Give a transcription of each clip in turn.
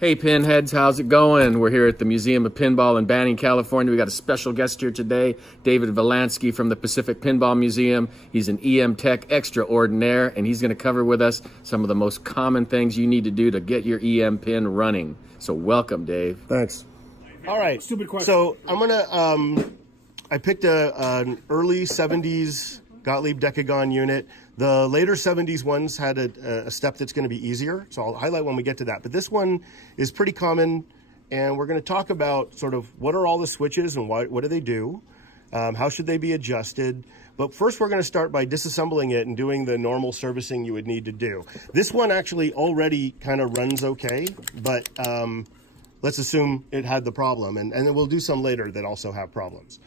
Hey Pinheads, how's it going? We're here at the Museum of Pinball in Banning, California. We got a special guest here today, David Valansky from the Pacific Pinball Museum. He's an EM tech extraordinaire, and he's going to cover with us some of the most common things you need to do to get your EM pin running. So welcome, Dave. Thanks. All right. Stupid question. So I'm gonna. I picked an early '70s Gottlieb Decagon unit. The later 70s ones had a step that's going to be easier, so I'll highlight when we get to that. But this one is pretty common, and we're going to talk about sort of what are all the switches and what do they do, how should they be adjusted. But first we're going to start by disassembling it and doing the normal servicing you would need to do. This one actually already kind of runs okay, but let's assume it had the problem, and then we'll do some later that also have problems.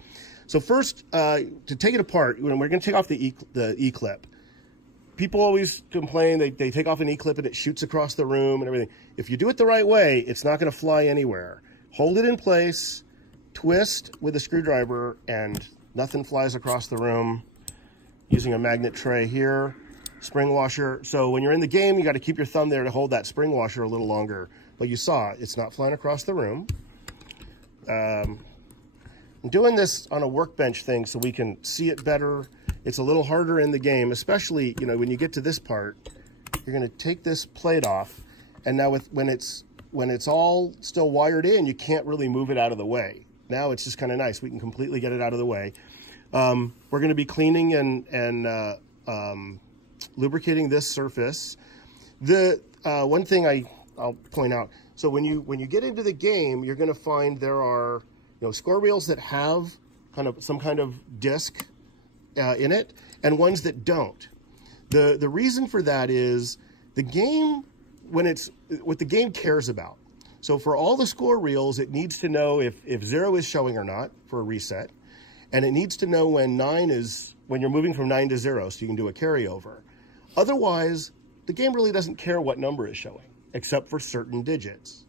So first, to take it apart, we're going to take off the E-clip. People always complain they take off an E-clip and it shoots across the room and everything. If you do it the right way, it's not going to fly anywhere. Hold it in place, twist with a screwdriver, and nothing flies across the room. Using a magnet tray here, spring washer. So when you're in the game, you got to keep your thumb there to hold that spring washer a little longer. But you saw it's not flying across the room. I'm doing this on a workbench thing so we can see it better. It's a little harder in the game, especially, you know, when you get to this part, you're going to take this plate off, and now when it's all still wired in, you can't really move it out of the way. Now it's just kind of nice. We can completely get it out of the way. We're going to be cleaning and lubricating this surface. The one thing I'll point out, so when you get into the game, you're going to find there are, you know, score reels that have some kind of disc in it, and ones that don't. The reason for that is the game, what the game cares about. So for all the score reels, it needs to know if 0 is showing or not for a reset, and it needs to know when you're moving from 9 to 0, so you can do a carryover. Otherwise, the game really doesn't care what number is showing, except for certain digits.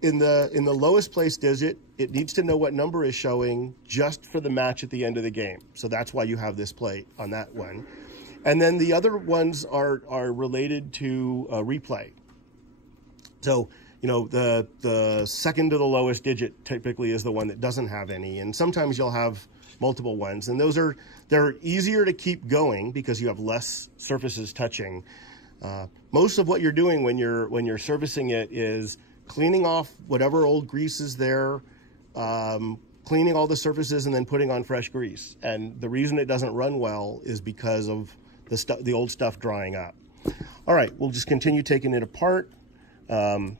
In the lowest place digit, it needs to know what number is showing just for the match at the end of the game. So that's why you have this plate on that one. And then the other ones are related to replay. So, you know, the second to the lowest digit typically is the one that doesn't have any. And sometimes you'll have multiple ones. And they're easier to keep going because you have less surfaces touching. Most of what you're doing when you're servicing it is cleaning off whatever old grease is there, cleaning all the surfaces, and then putting on fresh grease. And the reason it doesn't run well is because of the old stuff drying up. All right, we'll just continue taking it apart.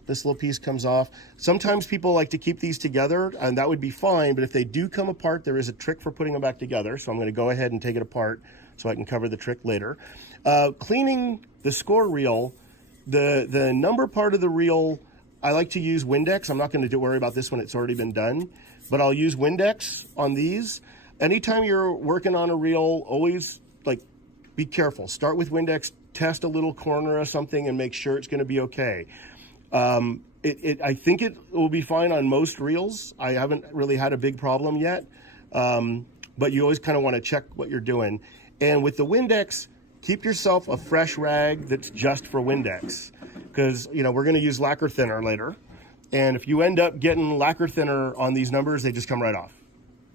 This little piece comes off. Sometimes people like to keep these together, and that would be fine, but if they do come apart, there is a trick for putting them back together. So I'm going to go ahead and take it apart so I can cover the trick later. Cleaning the score reel, the number part of the reel, I like to use Windex. I'm not going to worry about this one. It's already been done. But I'll use Windex on these. Anytime you're working on a reel, always be careful. Start with Windex, test a little corner of something, and make sure it's going to be okay. I think it will be fine on most reels. I haven't really had a big problem yet. But you always kind of want to check what you're doing. And with the Windex, keep yourself a fresh rag that's just for Windex. Because, you know, we're going to use lacquer thinner later. And if you end up getting lacquer thinner on these numbers, they just come right off.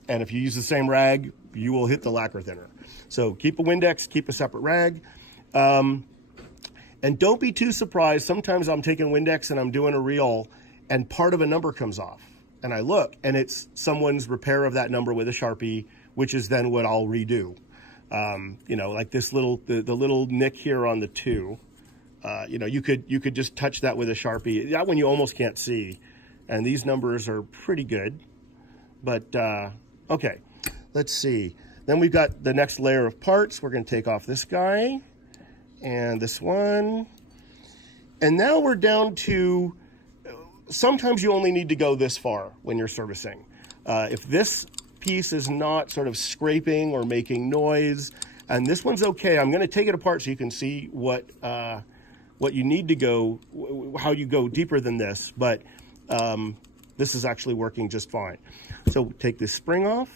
And if you use the same rag, you will hit the lacquer thinner. So keep a Windex, keep a separate rag. And don't be too surprised. Sometimes I'm taking Windex and I'm doing a reel and part of a number comes off. And I look and it's someone's repair of that number with a Sharpie, which is then what I'll redo. You know, like this the little nick here on the 2. You know, you could just touch that with a Sharpie. That one you almost can't see. And these numbers are pretty good. But, okay, let's see. Then we've got the next layer of parts. We're going to take off this guy and this one. And now we're down to, sometimes you only need to go this far when you're servicing. If this piece is not sort of scraping or making noise, and this one's okay, I'm going to take it apart so you can see what you need to go, how you go deeper than this, but this is actually working just fine. So take this spring off.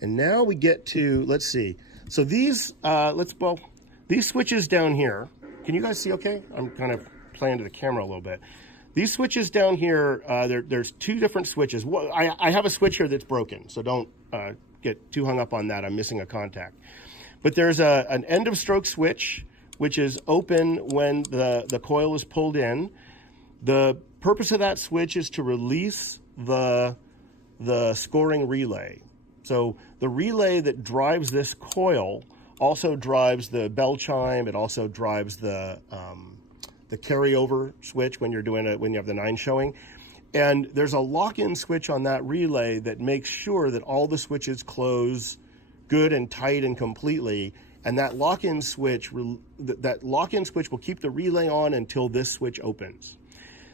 And now we get to, let's see. So these, these switches down here, Can you guys see okay? I'm kind of playing to the camera a little bit. These switches down here, there's two different switches. I have a switch here that's broken, so don't get too hung up on that. I'm missing a contact. But there's an end of stroke switch, which is open when the coil is pulled in. The purpose of that switch is to release the scoring relay. So the relay that drives this coil also drives the bell chime. It also drives the carryover switch when you have the 9 showing. And there's a lock-in switch on that relay that makes sure that all the switches close good and tight and completely. And that lock-in switch will keep the relay on until this switch opens.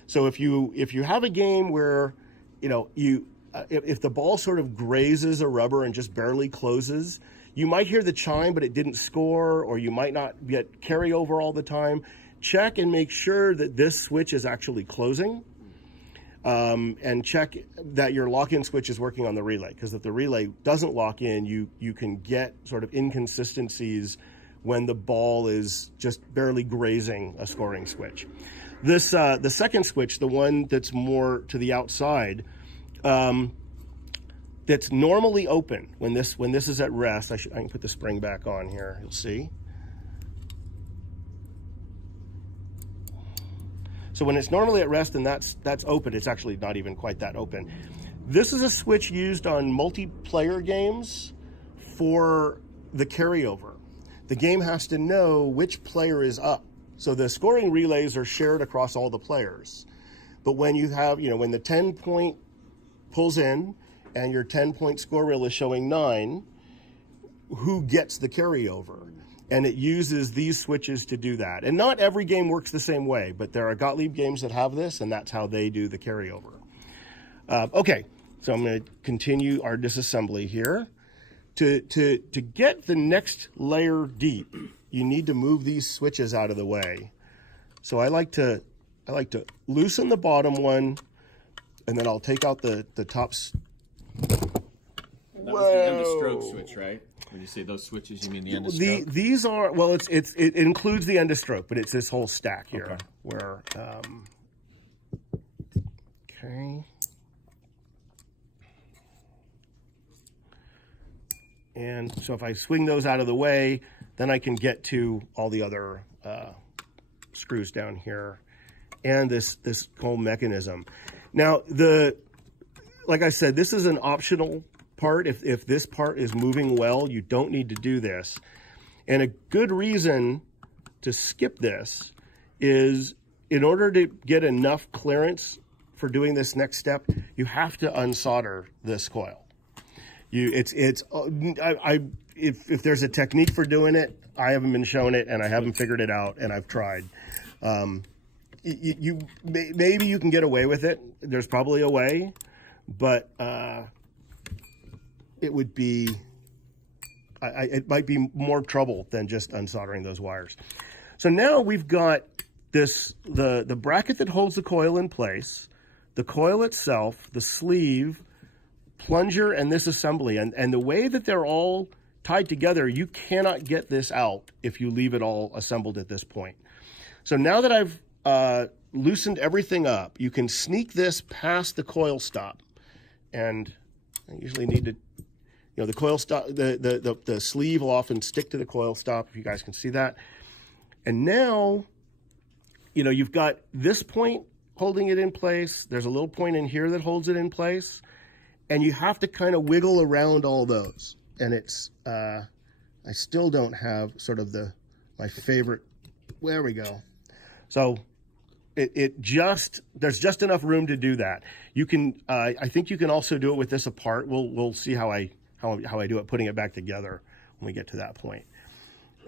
So if you have a game where, if the ball sort of grazes a rubber and just barely closes, you might hear the chime, but it didn't score, or you might not get carryover all the time. Check and make sure that this switch is actually closing, and check that your lock-in switch is working on the relay, because if the relay doesn't lock in, you can get sort of inconsistencies when the ball is just barely grazing a scoring switch. This the second switch, the one that's more to the outside, that's normally open when this is at rest. I can put the spring back on here. You'll see. So when it's normally at rest and that's open, it's actually not even quite that open. This is a switch used on multiplayer games for the carryover. The game has to know which player is up. So the scoring relays are shared across all the players. But when you have, when the 10-point pulls in and your 10-point score reel is showing 9, who gets the carryover? And it uses these switches to do that. And not every game works the same way, but there are Gottlieb games that have this, and that's how they do the carryover. Okay, so I'm going to continue our disassembly here. To get the next layer deep, you need to move these switches out of the way. So I like to loosen the bottom one, and then I'll take out the tops. That was the end of stroke switch, right? When you say those switches, you mean the end of stroke? These are, well, it includes the end of stroke, but it's this whole stack here. Okay. Where, okay. And so if I swing those out of the way, then I can get to all the other screws down here and this whole mechanism. Now, like I said, this is an optional part. If this part is moving well, you don't need to do this. And a good reason to skip this is, in order to get enough clearance for doing this next step, you have to unsolder this coil. If there's a technique for doing it, I haven't been shown it, and I haven't figured it out, and I've tried. Maybe you can get away with it. There's probably a way, but it would be, it might be more trouble than just unsoldering those wires. So now we've got the bracket that holds the coil in place, the coil itself, the sleeve, plunger, and this assembly. And the way that they're all tied together, you cannot get this out if you leave it all assembled at this point. So now that I've loosened everything up, you can sneak this past the coil stop. And I usually need to, the coil stop, the sleeve will often stick to the coil stop, if you guys can see that. And now, you've got this point holding it in place. There's a little point in here that holds it in place. And you have to kind of wiggle around all those. And it's, I still don't have sort of my favorite, there we go. So there's just enough room to do that. You can, I think you can also do it with this apart. We'll see how I do it, putting it back together when we get to that point.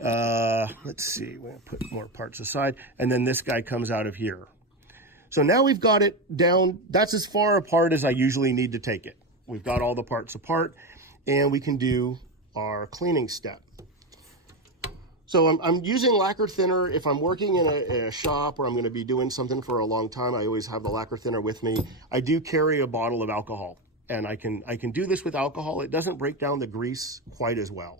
Let's see, we're gonna put more parts aside. And then this guy comes out of here. So now we've got it down. That's as far apart as I usually need to take it. We've got all the parts apart, and we can do our cleaning step. So I'm using lacquer thinner. If I'm working in a shop where I'm going to be doing something for a long time, I always have the lacquer thinner with me. I do carry a bottle of alcohol, and I can do this with alcohol. It doesn't break down the grease quite as well.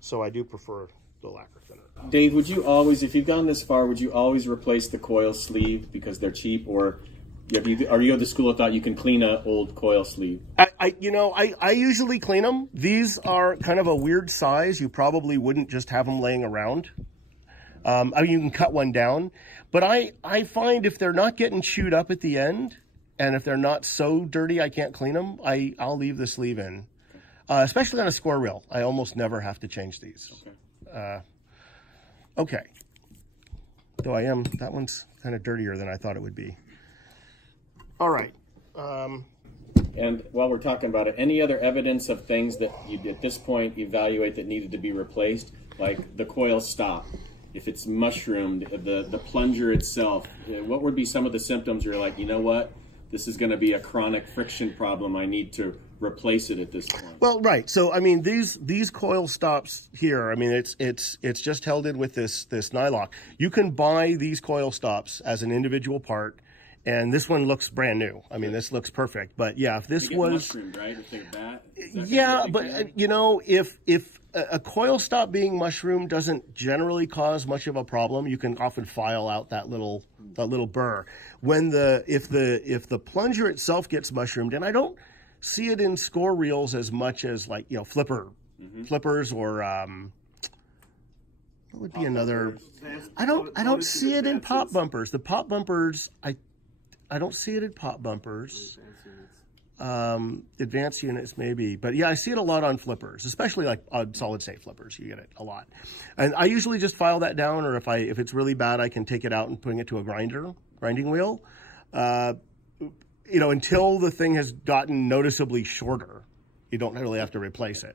So I do prefer the lacquer thinner. Dave, would you always, if you've gone this far, would you always replace the coil sleeve because they're cheap, or are you of the school of thought you can clean an old coil sleeve? I usually clean them. These are kind of a weird size. You probably wouldn't just have them laying around. I mean, you can cut one down, but I find if they're not getting chewed up at the end, and if they're not so dirty I can't clean them, I'll leave the sleeve in. Especially on a score reel, I almost never have to change these. Okay. Okay. Though that one's kind of dirtier than I thought it would be. All right. And while we're talking about it, any other evidence of things that you at this point evaluate that needed to be replaced, like the coil stop? If it's mushroomed, the plunger itself, what would be some of the symptoms you're like, you know what, this is going to be a chronic friction problem, I need to replace it at this point? Well, right. So, I mean, these coil stops here, I mean, it's just held in with this nylock. You can buy these coil stops as an individual part, and this one looks brand new. I mean, this looks perfect. But yeah, if this was mushroomed, right? If they're bad, yeah, but you know, if a coil stop being mushroomed doesn't generally cause much of a problem, you can often file out that little burr. When if the plunger itself gets mushroomed, and I don't see it in score reels as much as, like, you know, flippers or what would be another? I don't see it in pop bumpers. The pop bumpers, I don't see it in pop bumpers. Advanced units maybe, but yeah, I see it a lot on flippers, especially like on solid state flippers. You get it a lot, and I usually just file that down, or if it's really bad, I can take it out and put it to a grinding wheel. You know, until the thing has gotten noticeably shorter, you don't really have to replace it.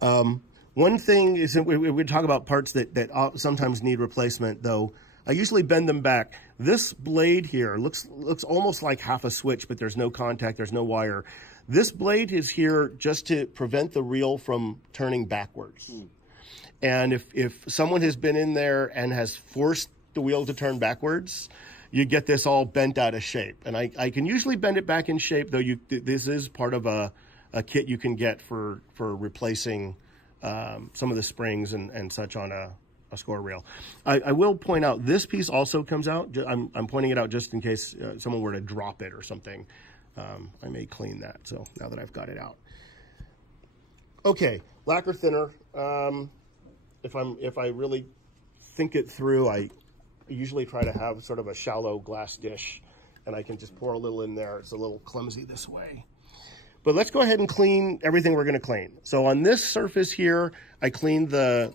One thing is, we talk about parts that sometimes need replacement, though. I usually bend them back. This blade here looks almost like half a switch, but there's no contact, there's no wire. This blade is here just to prevent the reel from turning backwards. And if someone has been in there and has forced the wheel to turn backwards, you get this all bent out of shape. And I can usually bend it back in shape, though this is part of a kit you can get for replacing some of the springs and such on a score reel. I will point out, this piece also comes out. I'm pointing it out just in case someone were to drop it or something. I may clean that, so now that I've got it out. Okay, lacquer thinner. If I really think it through, I usually try to have sort of a shallow glass dish, and I can just pour a little in there. It's a little clumsy this way. But let's go ahead and clean everything we're going to clean. So on this surface here, I cleaned the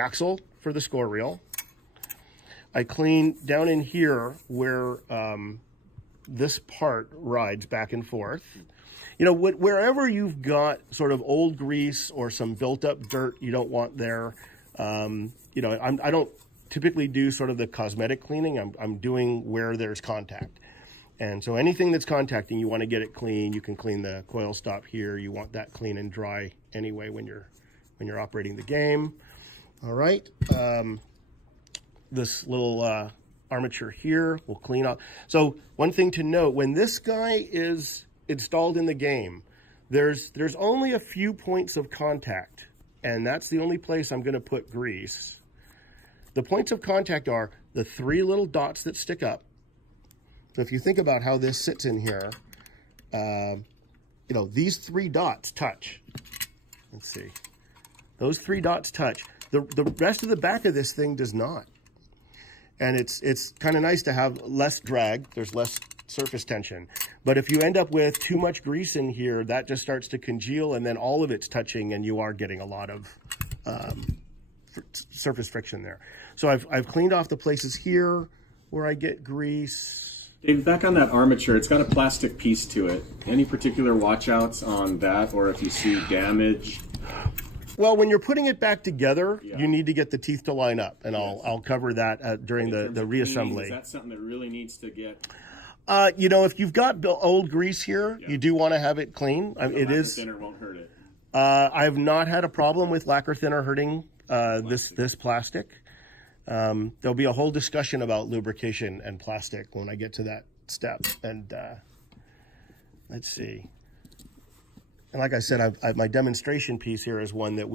axle for the score reel. I cleaned down in here where this part rides back and forth. You know, wherever you've got sort of old grease or some built-up dirt you don't want there, you know, I don't typically do sort of the cosmetic cleaning. I'm doing where there's contact. And so anything that's contacting, you want to get it clean. You can clean the coil stop here. You want that clean and dry anyway when you're operating the game. All right. This little armature here will clean up. So one thing to note, when this guy is installed in the game, there's only a few points of contact, and that's the only place I'm going to put grease. The points of contact are the three little dots that stick up. So if you think about how this sits in here, you know, these three dots touch. Let's see. Those three dots touch. The rest of the back of this thing does not. And it's kind of nice to have less drag. There's less surface tension. But if you end up with too much grease in here, that just starts to congeal, and then all of it's touching, and you are getting a lot of surface friction there. So I've cleaned off the places here where I get grease. Dave, back on that armature, it's got a plastic piece to it. Any particular watch outs on that, or if you see damage? Well, when you're putting it back together, you need to get the teeth to line up, and I'll cover that during the reassembly. Is that something that really needs to get? You know, if you've got old grease here, you do want to have it clean. It is. Thinner won't hurt it. I've not had a problem with lacquer thinner hurting this plastic. There'll be a whole discussion about lubrication and plastic when I get to that step. And let's see. And like I said, my demonstration piece here is one that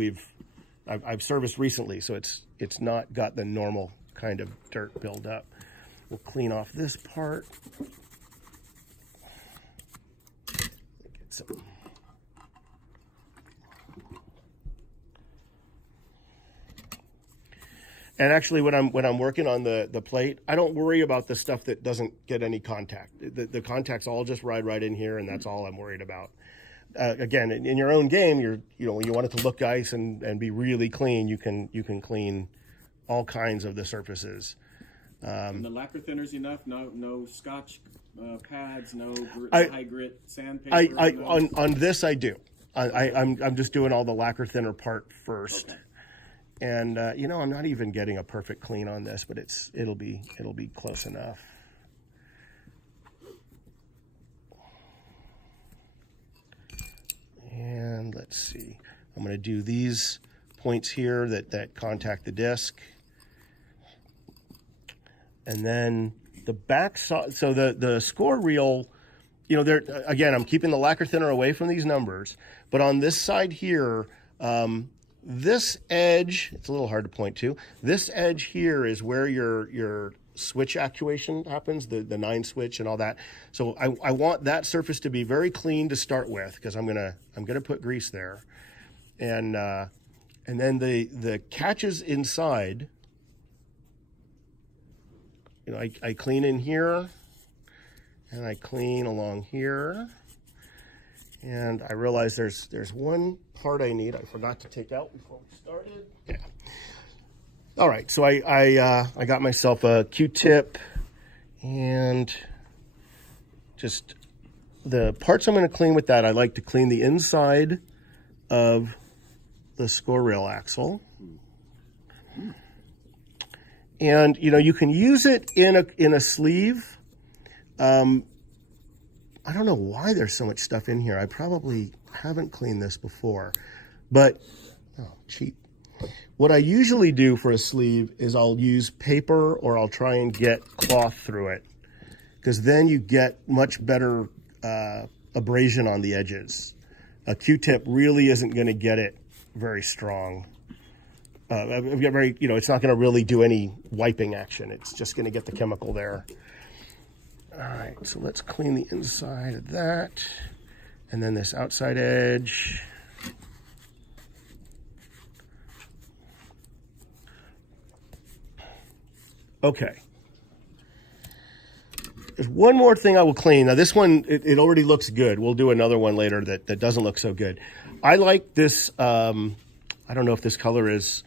I've serviced recently, so it's not got the normal kind of dirt buildup. We'll clean off this part. Get some. And actually, when I'm working on the plate, I don't worry about the stuff that doesn't get any contact. The contacts all just ride right in here, and that's all I'm worried about. Again, in your own game, when you want it to look nice and be really clean, you can clean all kinds of the surfaces. And the lacquer thinner's enough. No Scotch pads. No high grit sandpaper. On this, I do. I'm just doing all the lacquer thinner part first. Okay. And I'm not even getting a perfect clean on this, but it'll be close enough. And let's see. I'm going to do these points here that contact the disc. And then the back side, so the score reel, there again, I'm keeping the lacquer thinner away from these numbers, but on this side here, this edge, it's a little hard to point to. This edge here is where your switch actuation happens, the 9 switch and all that. So I want that surface to be very clean to start with, because I'm gonna put grease there, and then the catches inside. I clean in here, and I clean along here. And I realize there's one part I need. I forgot to take out before we started. Yeah. All right. So I got myself a Q-tip, and just the parts I'm going to clean with that. I like to clean the inside of the score rail axle, and you can use it in a sleeve. I don't know why there's so much stuff in here. I probably haven't cleaned this before, but, cheap. What I usually do for a sleeve is I'll use paper, or I'll try and get cloth through it, because then you get much better abrasion on the edges. A Q-tip really isn't going to get it very strong. It's not going to really do any wiping action. It's just going to get the chemical there. All right, so let's clean the inside of that, and then this outside edge. Okay. There's one more thing I will clean. Now this one, it already looks good. We'll do another one later that doesn't look so good. I like this, I don't know if this color is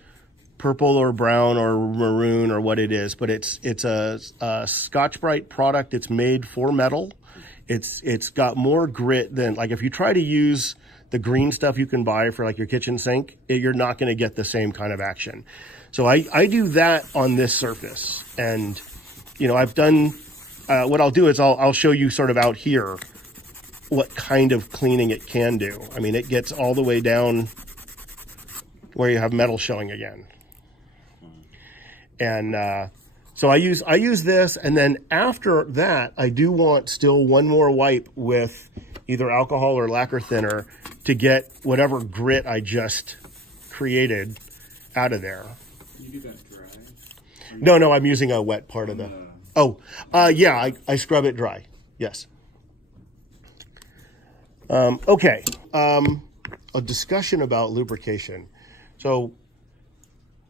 purple or brown or maroon or what it is, but it's a Scotch-Brite product. It's made for metal. It's got more grit than, like, if you try to use the green stuff you can buy for like your kitchen sink, you're not going to get the same kind of action. So I do that on this surface, and I've done what I'll do is I'll show you sort of out here what kind of cleaning it can do. I mean, it gets all the way down where you have metal showing again. And so I use this, and then after that, I do want still one more wipe with either alcohol or lacquer thinner to get whatever grit I just created out of there. You do that dry? No, I'm using a wet part of the. Yeah, I scrub it dry. Yes. Okay. A discussion about lubrication. So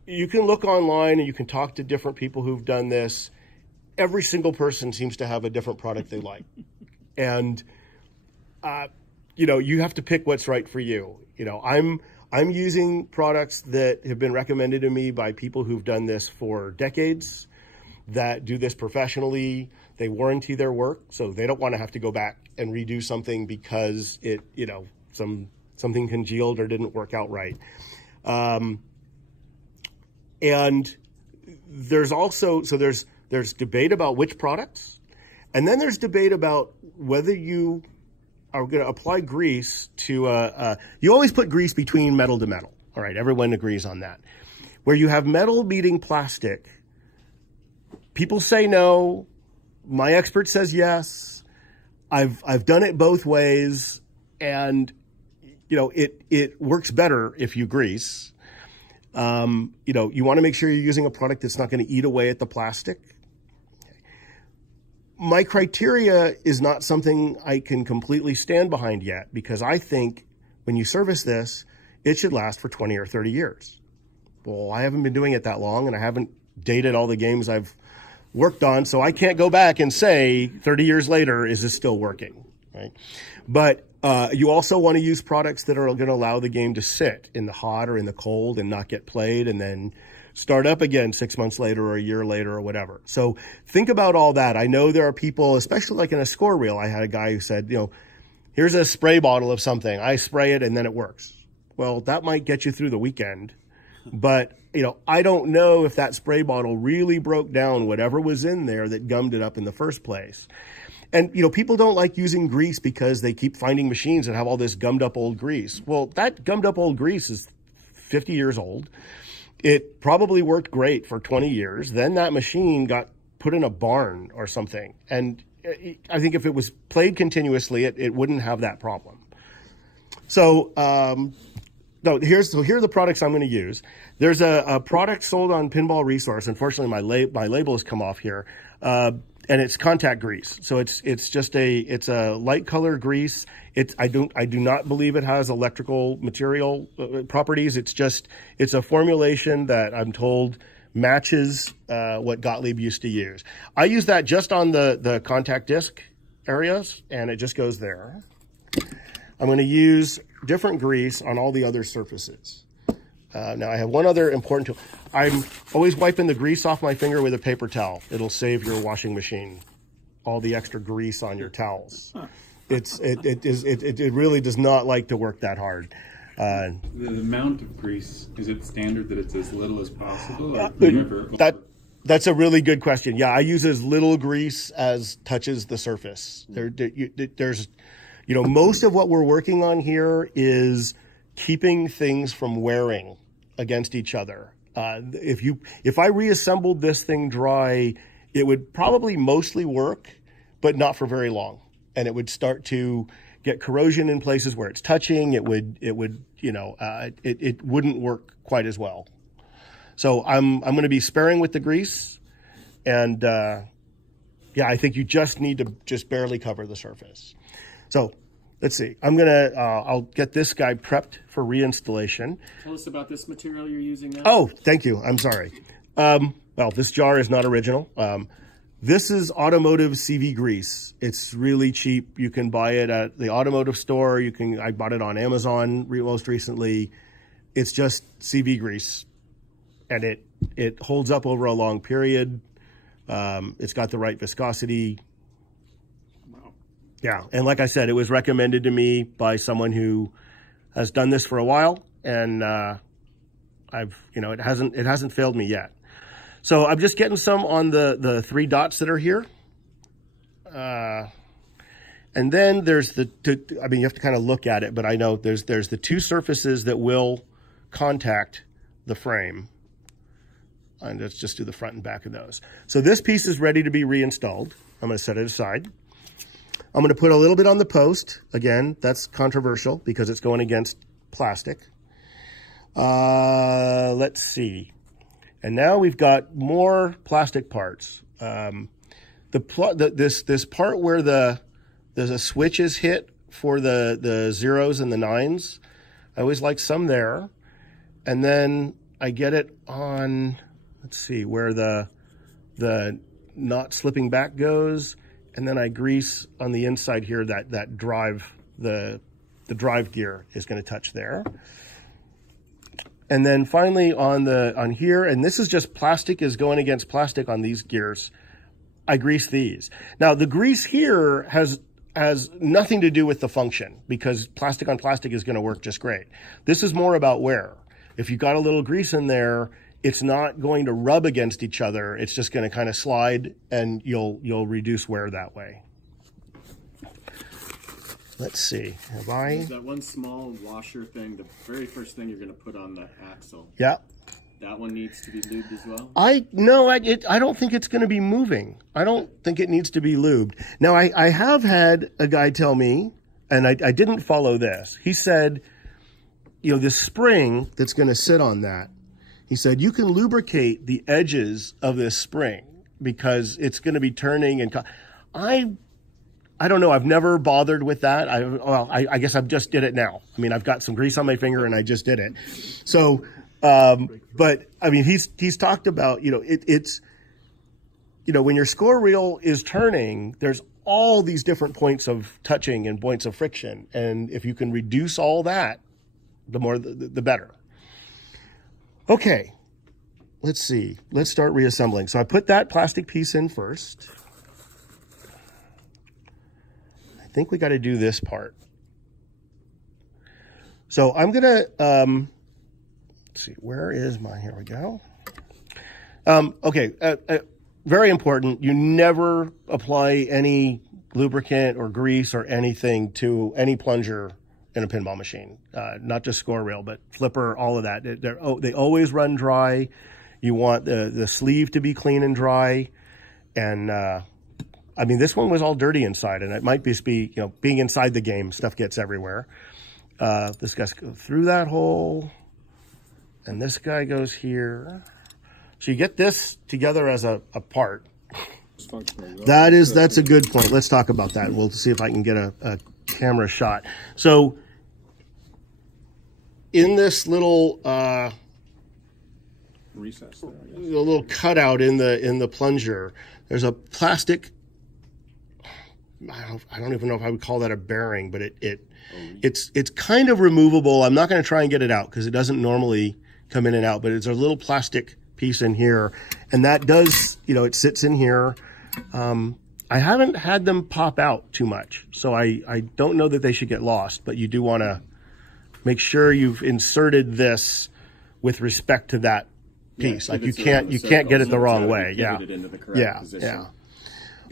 you can look online and you can talk to different people who've done this. Every single person seems to have a different product they like. And, you have to pick what's right for you. I'm using products that have been recommended to me by people who've done this for decades, that do this professionally. They warranty their work, so they don't want to have to go back and redo something because it, something congealed or didn't work out right. And there's also, there's debate about which products, and then there's debate about whether you are going to apply grease to, you always put grease between metal to metal. All right, everyone agrees on that. Where you have metal meeting plastic, people say no. My expert says yes. I've done it both ways, and it works better if you grease. You want to make sure you're using a product that's not going to eat away at the plastic. My criteria is not something I can completely stand behind yet, because I think when you service this, it should last for 20 or 30 years. Well, I haven't been doing it that long, and I haven't dated all the games I've worked on, so I can't go back and say 30 years later, is this still working, right? But you also want to use products that are going to allow the game to sit in the hot or in the cold and not get played and then start up again 6 months later or a year later or whatever. So think about all that. I know there are people, especially like in a score reel, I had a guy who said, here's a spray bottle of something. I spray it and then it works. Well, that might get you through the weekend. But, I don't know if that spray bottle really broke down whatever was in there that gummed it up in the first place. And, people don't like using grease because they keep finding machines that have all this gummed up old grease. Well, that gummed up old grease is 50 years old. It probably worked great for 20 years. Then that machine got put in a barn or something. And I think if it was played continuously, it wouldn't have that problem. So, here are the products I'm going to use. There's a product sold on Pinball Resource. Unfortunately, my label has come off here, and it's contact grease. So it's a light color grease. I do not believe it has electrical material properties. It's a formulation that I'm told matches what Gottlieb used to use. I use that just on the contact disc areas, and it just goes there. I'm going to use different grease on all the other surfaces. Now I have one other important tool. I'm always wiping the grease off my finger with a paper towel. It'll save your washing machine all the extra grease on your towels. It really does not like to work that hard. The amount of grease, is it standard that it's as little as possible? That's a really good question. Yeah, I use as little grease as touches the surface. There's most of what we're working on here is keeping things from wearing against each other. If I reassembled this thing dry, it would probably mostly work, but not for very long. And it would start to get corrosion in places where it's touching. It wouldn't work quite as well. So I'm going to be sparing with the grease, and I think you just need to just barely cover the surface. So let's see. I'll get this guy prepped for reinstallation. Tell us about this material you're using now. Oh, thank you. I'm sorry. Well, this jar is not original. This is automotive CV grease. It's really cheap. You can buy it at the automotive store. I bought it on Amazon most recently. It's just CV grease, and it holds up over a long period. It's got the right viscosity. Wow. Yeah, and like I said, it was recommended to me by someone who has done this for a while, and it hasn't failed me yet. So I'm just getting some on the three dots that are here. And then there's you have to kind of look at it, but I know there's the two surfaces that will contact the frame. And let's just do the front and back of those. So this piece is ready to be reinstalled. I'm going to set it aside. I'm going to put a little bit on the post. Again, that's controversial because it's going against plastic. Let's see. And now we've got more plastic parts. This part where there's a switch is hit for the zeros and the nines. I always like some there. And then I get it on, let's see, where the not slipping back goes. And then I grease on the inside here that drive, the drive gear is going to touch there. And then finally on here, and this is just plastic is going against plastic on these gears, I grease these. Now the grease here has nothing to do with the function because plastic on plastic is going to work just great. This is more about wear. If you've got a little grease in there, it's not going to rub against each other. It's just going to kind of slide, and you'll reduce wear that way. Let's see. There's that one small washer thing, the very first thing you're going to put on the axle. Yeah. That one needs to be lubed as well? I don't think it's going to be moving. I don't think it needs to be lubed. Now, I have had a guy tell me, and I didn't follow this. He said this spring that's going to sit on that, he said, you can lubricate the edges of this spring because it's going to be turning. And I don't know. I've never bothered with that. I guess I've just did it now. I mean, I've got some grease on my finger and I just did it. So, but I mean, he's talked about, it's, when your score reel is turning, there's all these different points of touching and points of friction. And if you can reduce all that, the more, the better. Okay, let's see. Let's start reassembling. So I put that plastic piece in first. I think we got to do this part. So I'm going to, let's see, where is my, here we go. Okay, very important. You never apply any lubricant or grease or anything to any plunger in a pinball machine, not just score reel, but flipper, all of that. They always run dry. You want the sleeve to be clean and dry. And I mean, this one was all dirty inside, and it might just be, being inside the game, stuff gets everywhere. This guy's go through that hole, and this guy goes here. So you get this together as a part. That's a good point. Let's talk about that. We'll see if I can get a camera shot. So in this little recess there, I guess. A little cutout in the plunger, there's a plastic, I don't even know if I would call that a bearing, but it's kind of removable. I'm not going to try and get it out because it doesn't normally come in and out, but it's a little plastic piece in here, and that does, it sits in here. I haven't had them pop out too much, so I don't know that they should get lost, but you do want to make sure you've inserted this with respect to that piece. Like you can't get it the wrong way. Yeah. Yeah.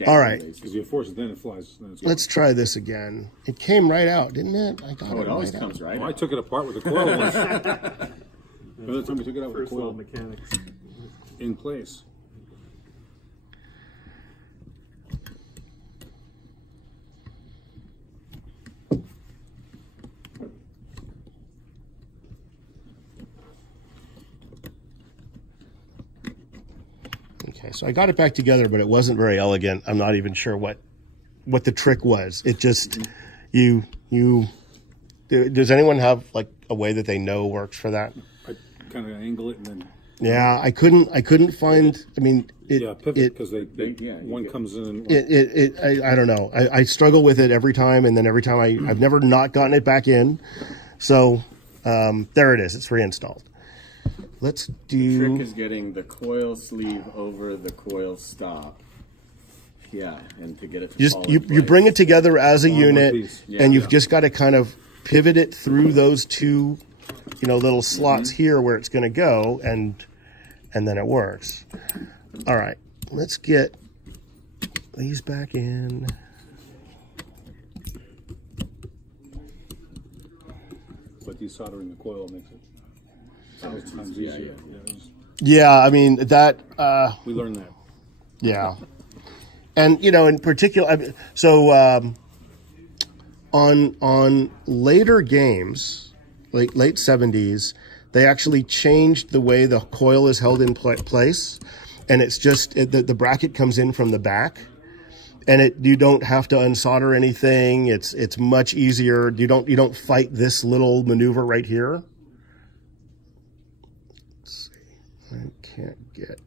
All right. Because you force it, then it flies. Let's try this again. It came right out, didn't it? I got it always right comes out. right I out. took it apart with the coil once. By the time we took it out with the coil mechanics. in place. Okay, so I got it back together, but it wasn't very elegant. I'm not even sure what the trick was. It just, does anyone have like a way that they know works for that? I kind of angle it and then Yeah, I couldn't find, I mean, pivot because one comes in and I don't know. I struggle with it every time, and then every time I've never not gotten it back in. So there it is. It's reinstalled. Let's do. The trick is getting the coil sleeve over the coil stop. Yeah, and to get it to fall you in place. you bring it together as a unit, piece. and you've just got to kind of pivot it through those two, little slots here where it's going to go, and then it works. All right, let's get these back in. but desoldering the coil makes it 1,000 times easier. Yeah, I mean that. We learned that. Yeah, and in particular, so on later games, late 70s, they actually changed the way the coil is held in place, and it's just the bracket comes in from the back, and you don't have to unsolder anything. It's much easier. You don't fight this little maneuver right here. Let's see, I can't get.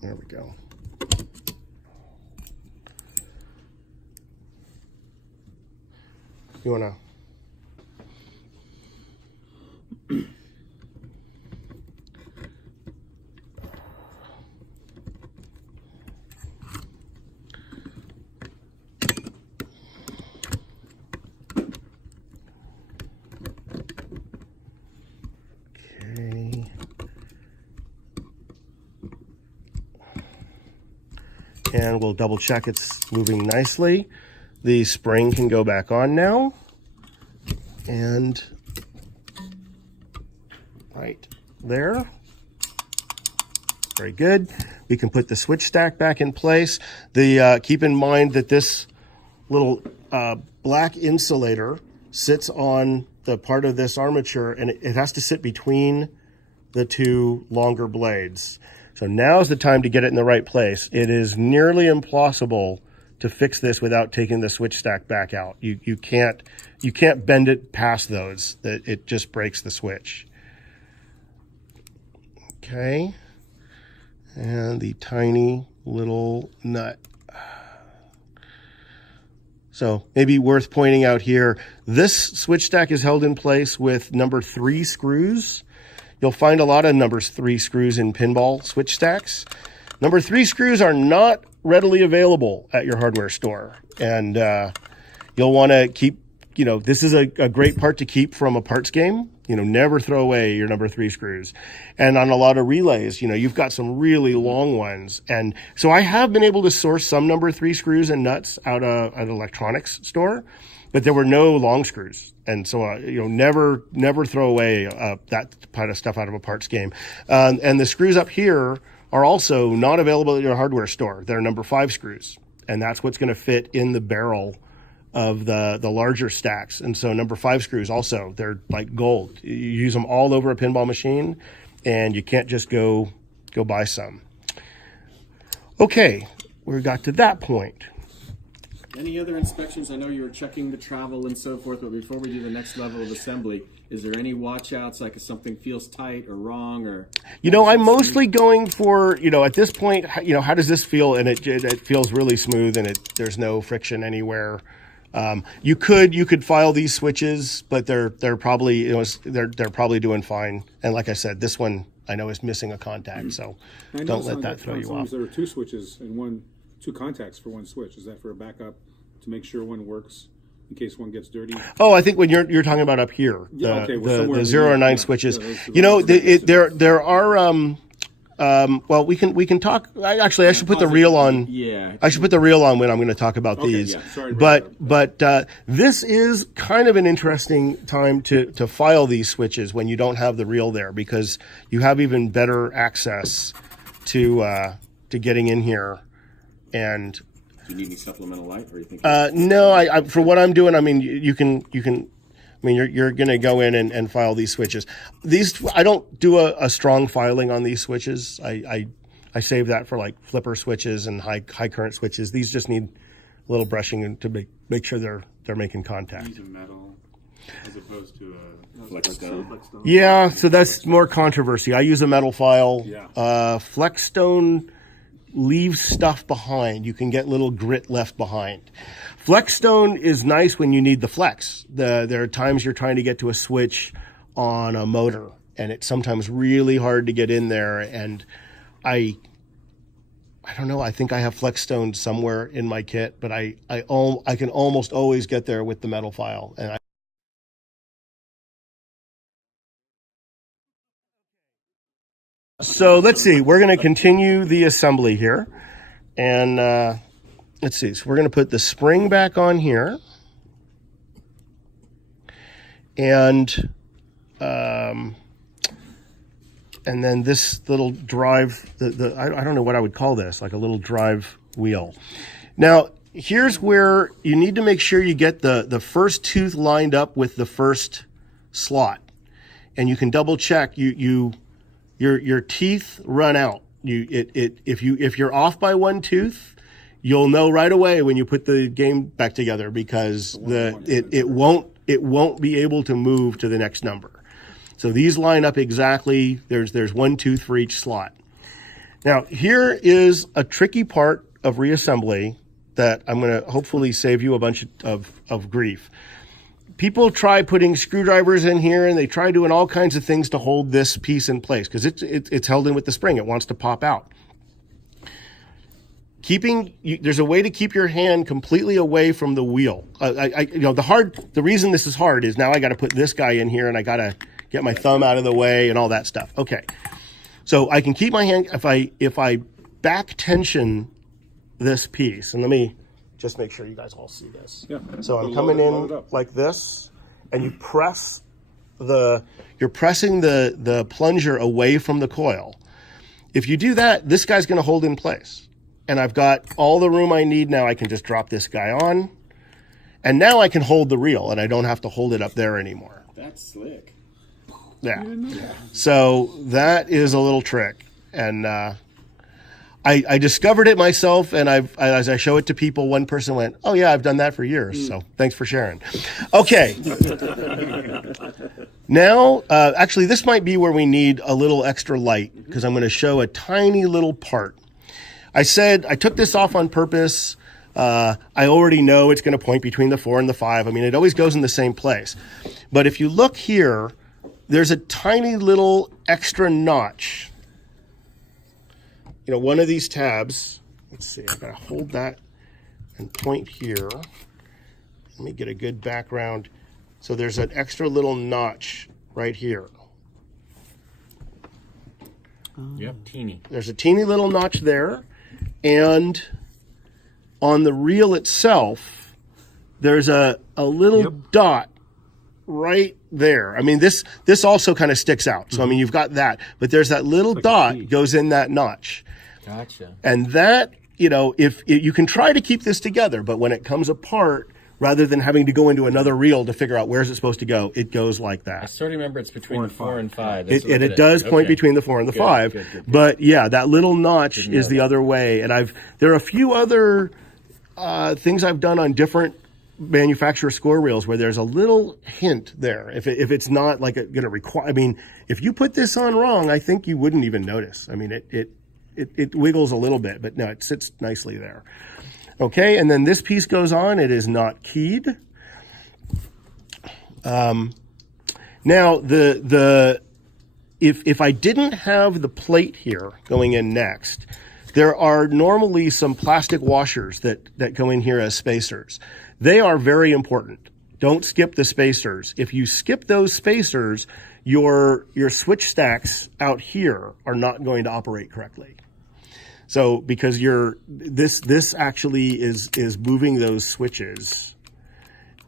There we go. You wanna? Okay. And we'll double check it's moving nicely. The spring can go back on now. And right there. Very good. We can put the switch stack back in place. Keep in mind that this little black insulator sits on the part of this armature, and it has to sit between the two longer blades. So now's the time to get it in the right place. It is nearly impossible to fix this without taking the switch stack back out. You can't bend it past those, that it just breaks the switch. Okay, and the tiny little nut. So maybe worth pointing out here, this switch stack is held in place with number 3 screws. You'll find a lot of number 3 screws in pinball switch stacks. Number 3 screws are not readily available at your hardware store. And you'll want to keep, this is a great part to keep from a parts game. Never throw away your number 3 screws. And on a lot of relays, you've got some really long ones. And so I have been able to source some number 3 screws and nuts out of an electronics store, but there were no long screws. And so, never throw away that kind of stuff out of a parts game. And the screws up here are also not available at your hardware store. They're number 5 screws. And that's what's going to fit in the barrel of the larger stacks. And so number 5 screws also, they're like gold. You use them all over a pinball machine, and you can't just go buy some. Okay, we got to that point. Any other inspections? I know you were checking the travel and so forth, but before we do the next level of assembly, is there any watch outs, like if something feels tight or wrong, or? I'm mostly going for, at this point, how does this feel? And it feels really smooth, and there's no friction anywhere. You could file these switches, but they're probably, they're probably doing fine. And like I said, this one I know is missing a contact, so don't let that throw you off. There are 2 switches and 2 contacts for 1 switch. Is that for a backup to make sure one works in case one gets dirty? Oh, I think when you're talking about up here, the 0 or 9 switches. There are. Well, we can talk. I should put the reel on. Yeah. I should put the reel on when I'm going to talk about these. Yeah. Sorry, but this is kind of an interesting time to file these switches when you don't have the reel there, because you have even better access to getting in here. And Do you need any supplemental light, or you think? no, I for what I'm doing, you can. You're going to go in and file these switches. I don't do a strong filing on these switches. I save that for like flipper switches and high current switches. These just need a little brushing to make sure they're making contact. Use a metal as opposed to a Flexstone. Yeah, so that's more controversy. I use a metal file. Yeah. Flexstone leaves stuff behind. You can get little grit left behind. Flexstone is nice when you need the flex. There are times you're trying to get to a switch on a motor, and it's sometimes really hard to get in there. And I don't know. I think I have Flexstone somewhere in my kit, but I can almost always get there with the metal file. And so let's see. We're going to continue the assembly here, and let's see. So we're going to put the spring back on here, and then this little drive. I don't know what I would call this, like a little drive wheel. Now here's where you need to make sure you get the first tooth lined up with the first slot, and you can double check. Your teeth run out. If you're off by 1 tooth, you'll know right away when you put the game back together, because it won't be able to move to the next number. So these line up exactly. There's 1 tooth for each slot. Now here is a tricky part of reassembly that I'm going to hopefully save you a bunch of grief. People try putting screwdrivers in here, and they try doing all kinds of things to hold this piece in place, because it's held in with the spring. It wants to pop out. There's a way to keep your hand completely away from the wheel. The reason this is hard is now I got to put this guy in here, and I got to get my thumb out of the way and all that stuff. Okay, so I can keep my hand if I back tension this piece, and let me just make sure you guys all see this. Yeah. So I'm coming in like this, and you're pressing the plunger away from the coil. If you do that, this guy's going to hold in place. And I've got all the room I need now. I can just drop this guy on, and now I can hold the reel, and I don't have to hold it up there anymore. That's slick. Yeah. So that is a little trick. And I discovered it myself, and as I show it to people, one person went, "Oh yeah, I've done that for years." So thanks for sharing. Okay. Now, actually, this might be where we need a little extra light, because I'm going to show a tiny little part. I said I took this off on purpose. I already know it's going to point between the 4 and the 5. I mean, it always goes in the same place. But if you look here, there's a tiny little extra notch. You know, one of these tabs, let's see, I've got to hold that and point here. Let me get a good background. So there's an extra little notch right here. Yep, teeny. There's a teeny little notch there. And on the reel itself, there's a little dot right there. I mean, this also kind of sticks out. So, I mean, you've got that. But there's that little dot goes in that notch. Gotcha. And that, you know, if you can try to keep this together, but when it comes apart, rather than having to go into another reel to figure out where's it supposed to go, it goes like that. I sort of remember it's between the 4 and 5. And it does point between the 4 and the 5. Good. But yeah, that little notch is the other way. And there are a few other things I've done on different manufacturer score reels where there's a little hint there. If it's not like going to require, I mean, if you put this on wrong, I think you wouldn't even notice. I mean, it wiggles a little bit, but no, it sits nicely there. Okay, and then this piece goes on. It is not keyed. Now, if I didn't have the plate here going in next, there are normally some plastic washers that go in here as spacers. They are very important. Don't skip the spacers. If you skip those spacers, your switch stacks out here are not going to operate correctly. So because this actually is moving those switches,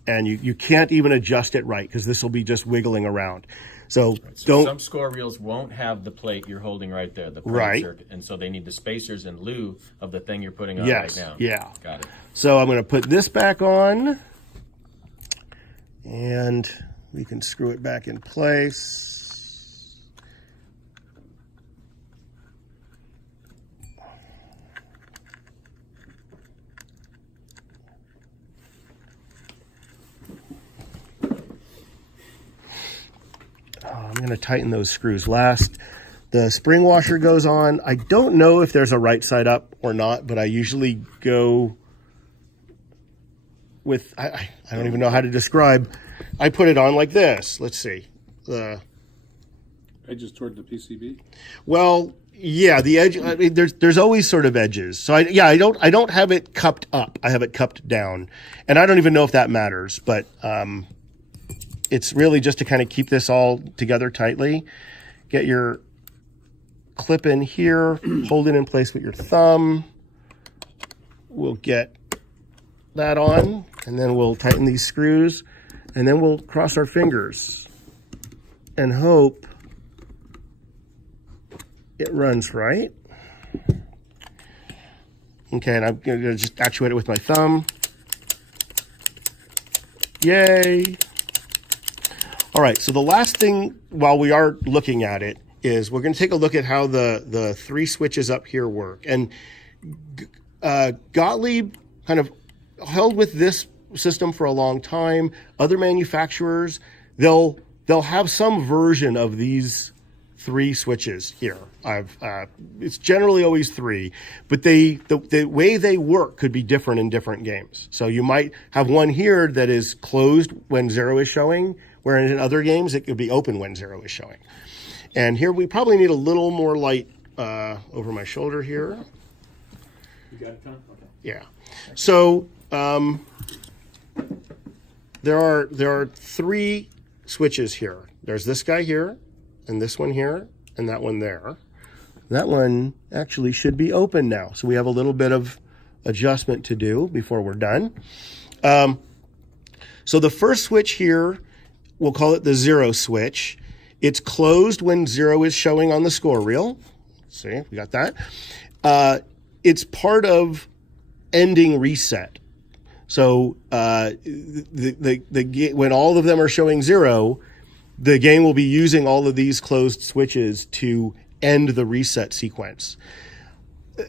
and you can't even adjust it right because this will be just wiggling around. So some score reels won't have the plate you're holding right there, the plate circuit, and so they need the spacers in lieu of the thing you're putting on right now. Yeah. Got it. So I'm going to put this back on, and we can screw it back in place. I'm going to tighten those screws last. The spring washer goes on. I don't know if there's a right side up or not, but I usually go with, I don't even know how to describe. I put it on like this. Let's see. Edges toward the PCB? Well, yeah, the edge, I mean, there's always sort of edges. So I don't have it cupped up. I have it cupped down. And I don't even know if that matters, but it's really just to kind of keep this all together tightly. Get your clip in here, hold it in place with your thumb. We'll get that on, and then we'll tighten these screws, and then we'll cross our fingers and hope it runs right. Okay, and I'm going to just actuate it with my thumb. Yay! All right, so the last thing while we are looking at it is we're going to take a look at how the 3 switches up here work. And Gottlieb kind of held with this system for a long time. Other manufacturers, they'll have some version of these 3 switches here. It's generally always 3, but the way they work could be different in different games. So you might have one here that is closed when 0 is showing, whereas in other games it could be open when 0 is showing. And here we probably need a little more light over my shoulder here. You got it, Tom? Okay. Yeah. So there are 3 switches here. There's this guy here, and this one here, and that one there. That one actually should be open now. So we have a little bit of adjustment to do before we're done. So the first switch here, we'll call it the 0 switch. It's closed when 0 is showing on the score reel. See, we got that. It's part of ending reset. So when all of them are showing 0, the game will be using all of these closed switches to end the reset sequence.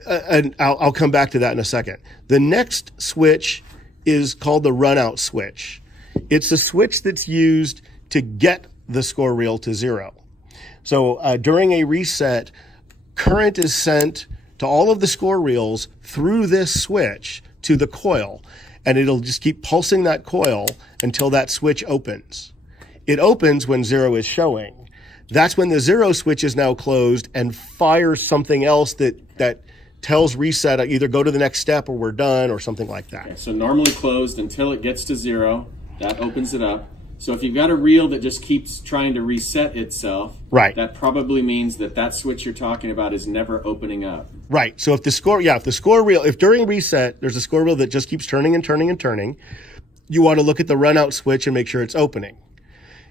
And I'll come back to that in a second. The next switch is called the run-out switch. It's a switch that's used to get the score reel to 0. So during a reset, current is sent to all of the score reels through this switch to the coil, and it'll just keep pulsing that coil until that switch opens. It opens when 0 is showing. That's when the 0 switch is now closed and fires something else that tells reset, either go to the next step or we're done or something like that. Okay, so normally closed until it gets to 0. That opens it up. So if you've got a reel that just keeps trying to reset itself, right, that probably means that switch you're talking about is never opening up. Right. So if the score reel, if during reset there's a score reel that just keeps turning and turning and turning, you want to look at the run out switch and make sure it's opening.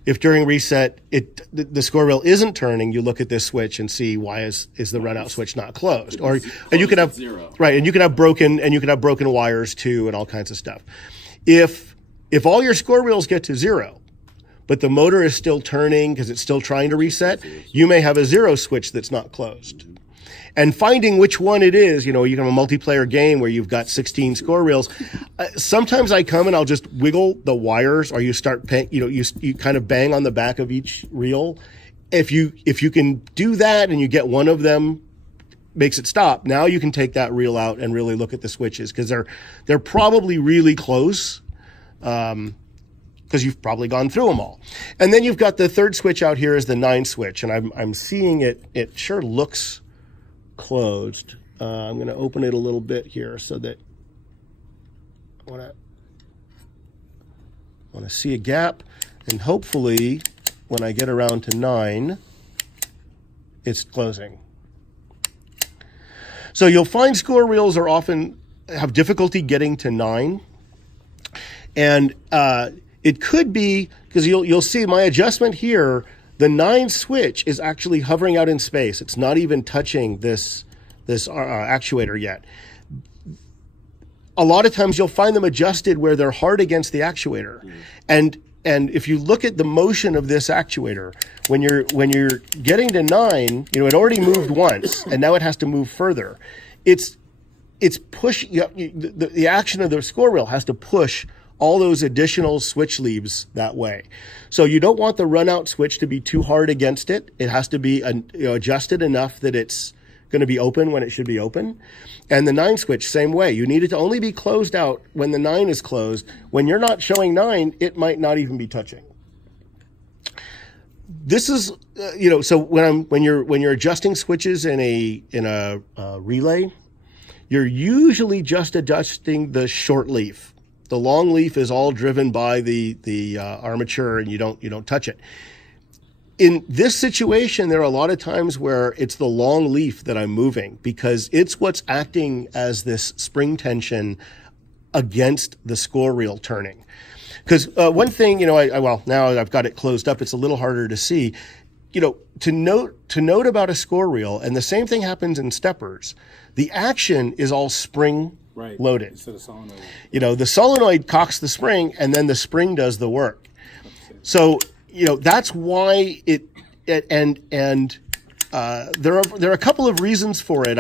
If during reset the score reel isn't turning, you look at this switch and see why is the run out switch not closed. And you can have 0. Right, and you can have broken wires too and all kinds of stuff. If all your score reels get to 0, but the motor is still turning because it's still trying to reset, you may have a 0 switch that's not closed. And finding which one it is, you have a multiplayer game where you've got 16 score reels. Sometimes I come and I'll just wiggle the wires, or you start, you kind of bang on the back of each reel. If you can do that and you get one of them makes it stop, now you can take that reel out and really look at the switches, because they're probably really close. Because you've probably gone through them all. And then you've got the third switch out here is the 9 switch, and I'm seeing it sure looks closed. I'm going to open it a little bit here so that I want to see a gap, and hopefully when I get around to 9, it's closing. So you'll find score reels are often have difficulty getting to 9. And it could be because you'll see my adjustment here. The 9 switch is actually hovering out in space. It's not even touching this actuator yet. A lot of times you'll find them adjusted where they're hard against the actuator. And if you look at the motion of this actuator, when you're getting to 9, it already moved once, and now it has to move further. It's push. The action of the score reel has to push all those additional switch leaves that way. So you don't want the run out switch to be too hard against it. It has to be adjusted enough that it's going to be open when it should be open. And the 9 switch, same way. You need it to only be closed out when the 9 is closed. When you're not showing 9, it might not even be touching. This is, so when you're adjusting switches in a relay, you're usually just adjusting the short leaf. The long leaf is all driven by the armature, and you don't touch it. In this situation, there are a lot of times where it's the long leaf that I'm moving, because it's what's acting as this spring tension against the score reel turning. Because one thing, now I've got it closed up, it's a little harder to see. To note about a score reel, and the same thing happens in steppers. The action is all spring loaded. Instead of solenoid. The solenoid cocks the spring, and then the spring does the work. So, that's why there are a couple of reasons for it.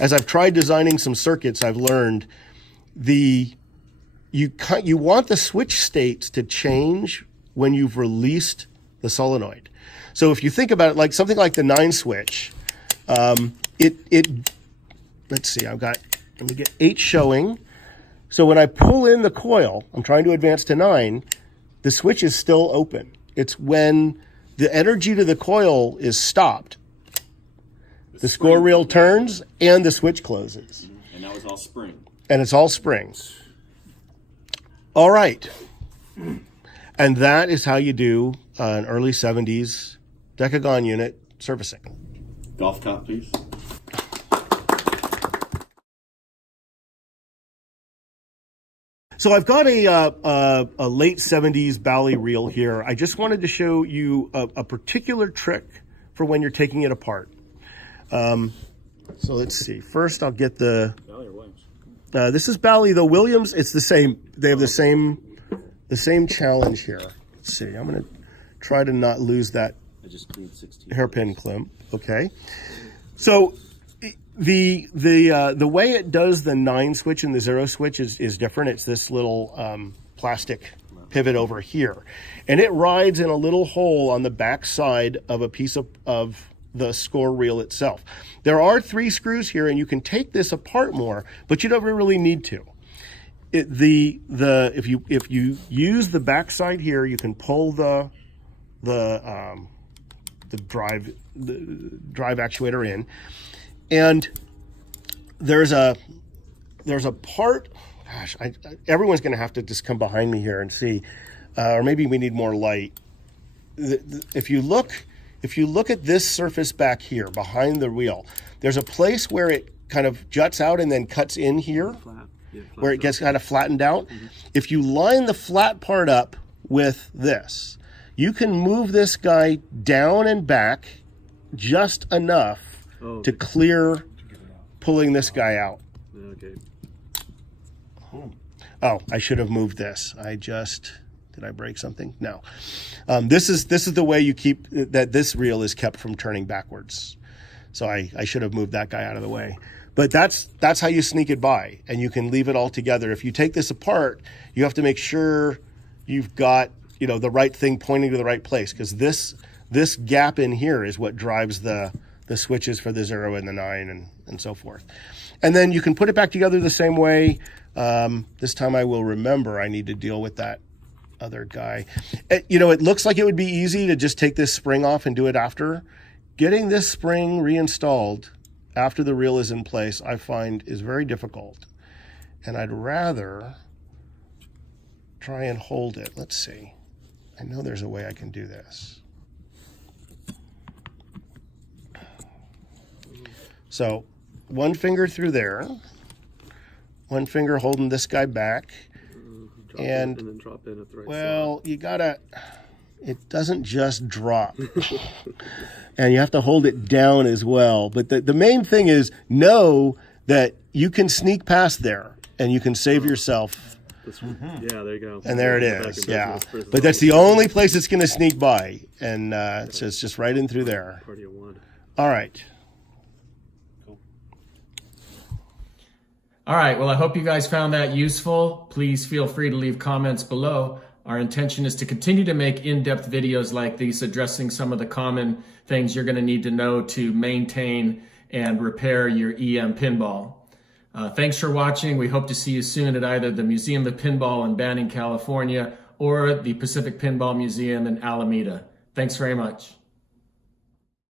As I've tried designing some circuits, I've learned you want the switch states to change when you've released the solenoid. So if you think about it, like something like the 9 switch, let's see, let me get 8 showing. So when I pull in the coil, I'm trying to advance to 9, the switch is still open. It's when the energy to the coil is stopped, the score reel turns and the switch closes. And that was all spring. And it's all springs. All right. And that is how you do an early 70s Decagon unit servicing. Golf clap, please. So I've got a late 70s Bally reel here. I just wanted to show you a particular trick for when you're taking it apart. So let's see. First, I'll get the... Bally or Williams? This is Bally. The Williams, it's the same. They have the same challenge here. Let's see. I'm going to try to not lose that I just need 16. hairpin clip. Okay. So the way it does the 9 switch and the 0 switch is different. It's this little plastic pivot over here, and it rides in a little hole on the back side of a piece of the score reel itself. There are 3 screws here, and you can take this apart more, but you don't really need to. If you use the back side here, you can pull the drive actuator in, and there's a part. Gosh, everyone's going to have to just come behind me here and see, or maybe we need more light. If you look at this surface back here behind the wheel, there's a place where it kind of juts out and then cuts in here, where it gets kind of flattened out. Mm-hmm. If you line the flat part up with this, you can move this guy down and back just enough to clear pulling this guy out. Okay. Oh, I should have moved this. Did I break something? No. This is the way you keep that. This reel is kept from turning backwards. So I should have moved that guy out of the way. But that's how you sneak it by, and you can leave it all together. If you take this apart, you have to make sure you've got the right thing pointing to the right place, because this gap in here is what drives the switches for the 0 and the 9 and so forth. And then you can put it back together the same way. This time I will remember I need to deal with that other guy. It looks like it would be easy to just take this spring off and do it after. Getting this spring reinstalled after the reel is in place, I find, is very difficult. And I'd rather try and hold it. Let's see. I know there's a way I can do this. So one finger through there, one finger holding this guy back, and then drop in at the right well, it doesn't just drop. And you have to hold it down as well. But the main thing is know that you can sneak past there and you can save yourself. Yeah, there you go. And there it is, yeah. But that's the only place it's going to sneak by. And so it's just right in through there. Party of one. All right. All right, well, I hope you guys found that useful. Please feel free to leave comments below. Our intention is to continue to make in-depth videos like these, addressing some of the common things you're going to need to know to maintain and repair your EM pinball. Thanks for watching. We hope to see you soon at either the Museum of Pinball in Banning, California, or the Pacific Pinball Museum in Alameda. Thanks very much.